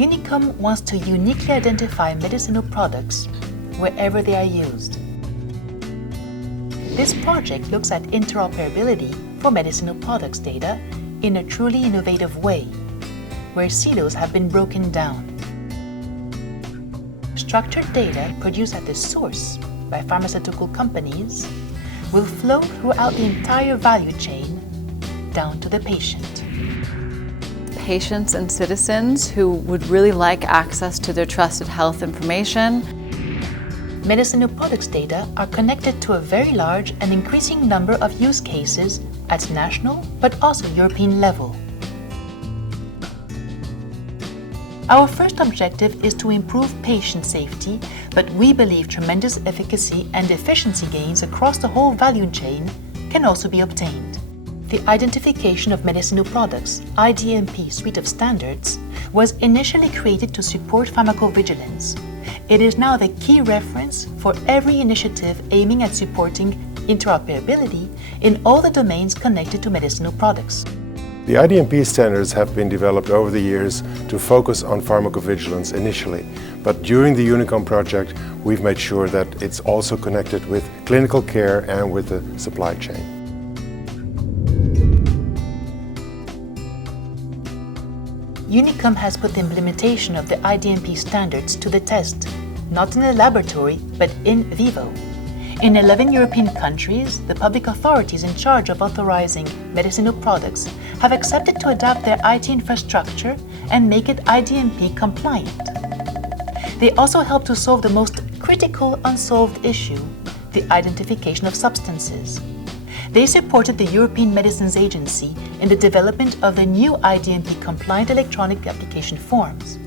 Unicom wants to uniquely identify medicinal products wherever they are used. This project looks at interoperability for medicinal products data in a truly innovative way, where silos have been broken down. Structured data produced at the source by pharmaceutical companies will flow throughout the entire value chain down to the patient. Patients and citizens who would really like access to their trusted health information. Medicinal products data are connected to a very large and increasing number of use cases at national but also European level. Our first objective is to improve patient safety, but we believe tremendous efficacy and efficiency gains across the whole value chain can also be obtained. The Identification of Medicinal Products (IDMP) suite of standards was initially created to support pharmacovigilance. It is now the key reference for every initiative aiming at supporting interoperability in all the domains connected to medicinal products. The IDMP standards have been developed over the years to focus on pharmacovigilance initially, but during the Unicom project we've made sure that it's also connected with clinical care and with the supply chain. Unicom has put the implementation of the IDMP standards to the test, not in a laboratory, but in vivo. In 11 European countries, the public authorities in charge of authorizing medicinal products have accepted to adapt their IT infrastructure and make it IDMP compliant. They also help to solve the most critical unsolved issue, the identification of substances. They supported the European Medicines Agency in the development of the new IDMP-compliant electronic application forms.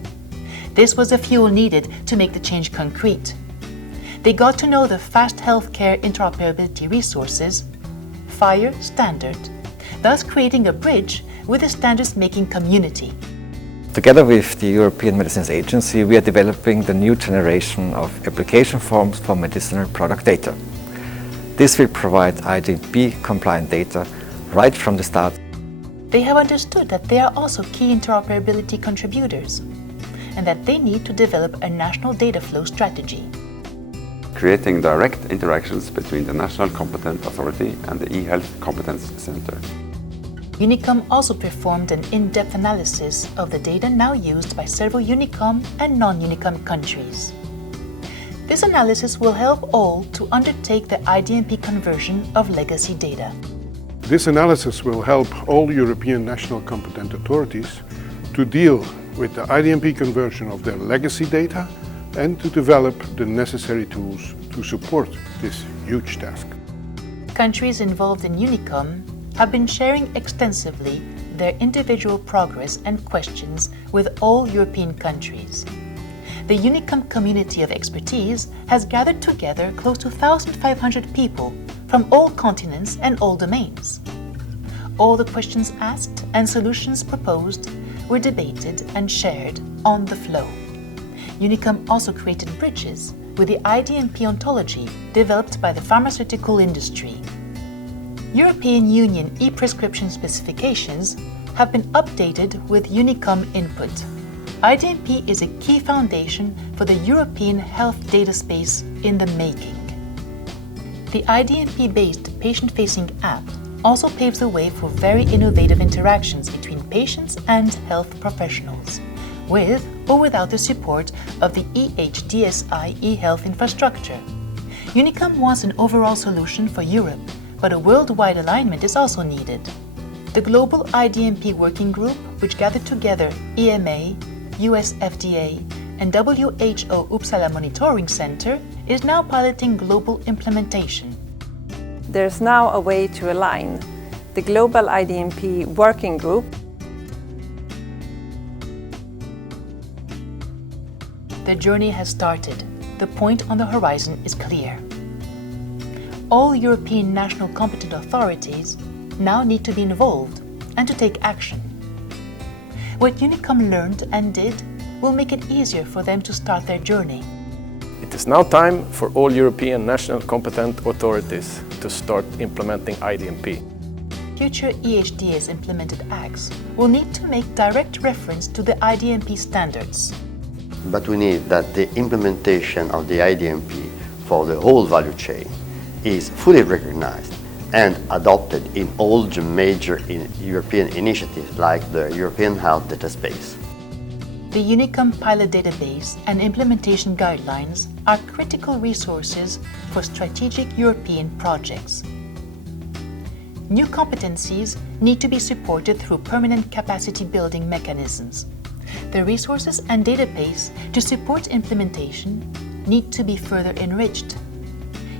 This was the fuel needed to make the change concrete. They got to know the fast healthcare interoperability resources, FHIR standard, thus creating a bridge with the standards-making community. Together with the European Medicines Agency, we are developing the new generation of application forms for medicinal product data. This will provide IDMP-compliant data right from the start. They have understood that they are also key interoperability contributors and that they need to develop a national data flow strategy. Creating direct interactions between the national competent authority and the e-health competence center. Unicom also performed an in-depth analysis of the data now used by several Unicom and non-Unicom countries. This analysis will help all to undertake the IDMP conversion of legacy data. This analysis will help all European national competent authorities to deal with the IDMP conversion of their legacy data and to develop the necessary tools to support this huge task. Countries involved in Unicom have been sharing extensively their individual progress and questions with all European countries. The Unicom community of expertise has gathered together close to 1,500 people from all continents and all domains. All the questions asked and solutions proposed were debated and shared on the flow. Unicom also created bridges with the IDMP ontology developed by the pharmaceutical industry. European Union e-prescription specifications have been updated with Unicom input. IDMP is a key foundation for the European health data space in the making. The IDMP-based patient-facing app also paves the way for very innovative interactions between patients and health professionals, with or without the support of the EHDSI e-health infrastructure. Unicom wants an overall solution for Europe, but a worldwide alignment is also needed. The Global IDMP Working Group, which gathered together EMA, US FDA, and WHO Uppsala Monitoring Center, is now piloting global implementation. There's now a way to align the Global IDMP Working Group. The journey has started. The point on the horizon is clear. All European national competent authorities now need to be involved and to take action. What Unicom learned and did will make it easier for them to start their journey. It is now time for all European national competent authorities to start implementing IDMP. future EHDS implemented acts will need to make direct reference to the IDMP standards. But we need that the implementation of the IDMP for the whole value chain is fully recognized and adopted in all the major European initiatives like the European Health Data Space. The Unicom pilot database and implementation guidelines are critical resources for strategic European projects. New competencies need to be supported through permanent capacity building mechanisms. The resources and database to support implementation need to be further enriched.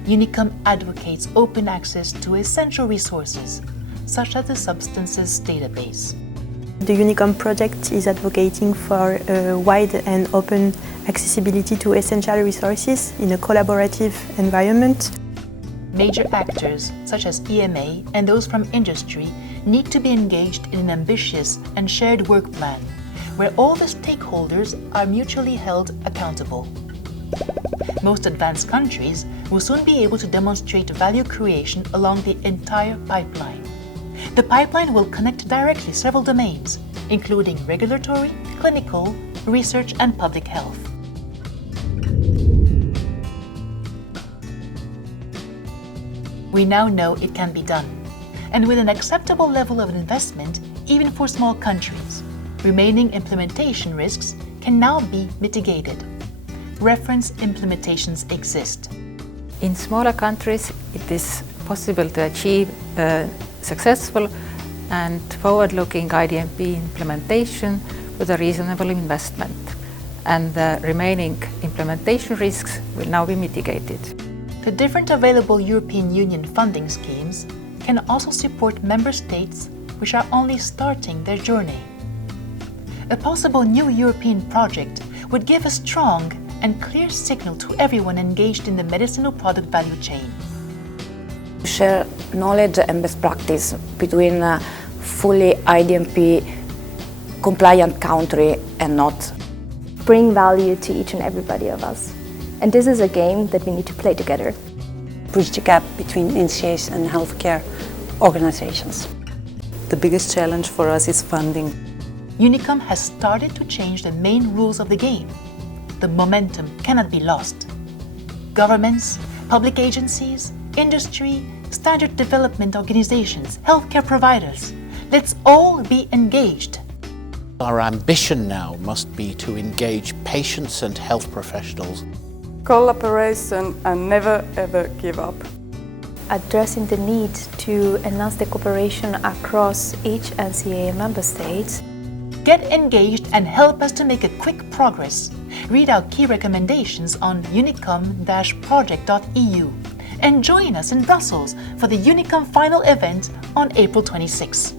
Unicom advocates open access to essential resources, such as the substances database. The Unicom project is advocating for a wide and open accessibility to essential resources in a collaborative environment. Major actors, such as EMA and those from industry, need to be engaged in an ambitious and shared work plan, where all the stakeholders are mutually held accountable. Most advanced countries will soon be able to demonstrate value creation along the entire pipeline. The pipeline will connect directly several domains, including regulatory, clinical, research, and public health. We now know it can be done, and with an acceptable level of investment, even for small countries, remaining implementation risks can now be mitigated. Reference implementations exist. In smaller countries, it is possible to achieve a successful and forward-looking IDMP implementation with a reasonable investment, and the remaining implementation risks will now be mitigated. The different available European Union funding schemes can also support member states which are only starting their journey. A possible new European project would give a strong and clear signal to everyone engaged in the medicinal product value chain. Share knowledge and best practice between a fully IDMP compliant country and not. Bring value to each and everybody of us. And this is a game that we need to play together. Bridge the gap between NCAs and healthcare organizations. The biggest challenge for us is funding. Unicom has started to change the main rules of the game. The momentum cannot be lost. Governments, public agencies, industry, standard development organizations, healthcare providers, let's all be engaged. Our ambition now must be to engage patients and health professionals. Collaboration and never ever give up. Addressing the need to enhance the cooperation across each NCA member state. Get engaged and help us to make a quick progress. Read our key recommendations on unicom-project.eu and join us in Brussels for the Unicom final event on April 26.